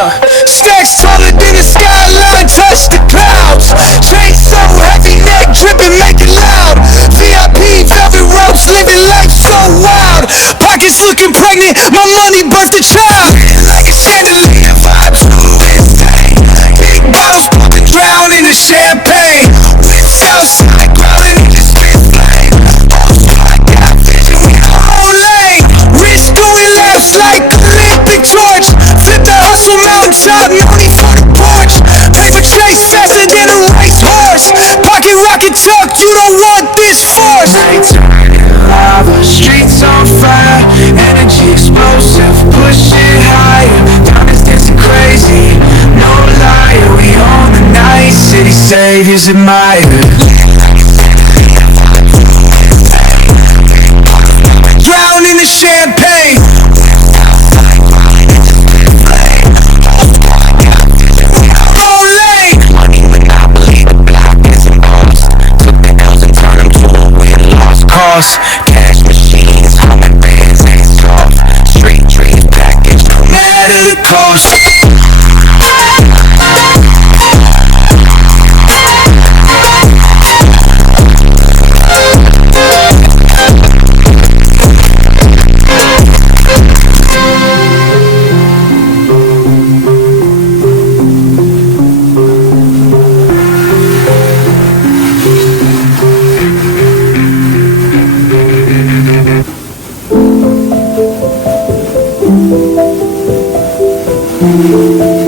Yeah, stacks taller than the skyline, touch the clouds. Chain so heavy, neck dripping, make it loud. VIP, velvet ropes, living life so wild. Pockets looking pregnant, my money birthed a child. Like a chandelier, vibes move insane. Big bottles pumping, drown in the champagne. Whips outside, growling in the spit flame. I got vision, we all lane. Wrist doing laps like Olympic torch. Flip the hustle mountaintop, no need for the porch. Paper chase faster than a racehorse. Pocket rocket tuck, you don't want this force. Nights turning lava, streets on fire. Energy explosive, push it higher. Diamonds dancing crazy, no liar. We own the night, city saviors admired. Drown in the champagne. Cash machines, humming bands ain't soft. Street dreams packaged, no matter the cost. Thank you.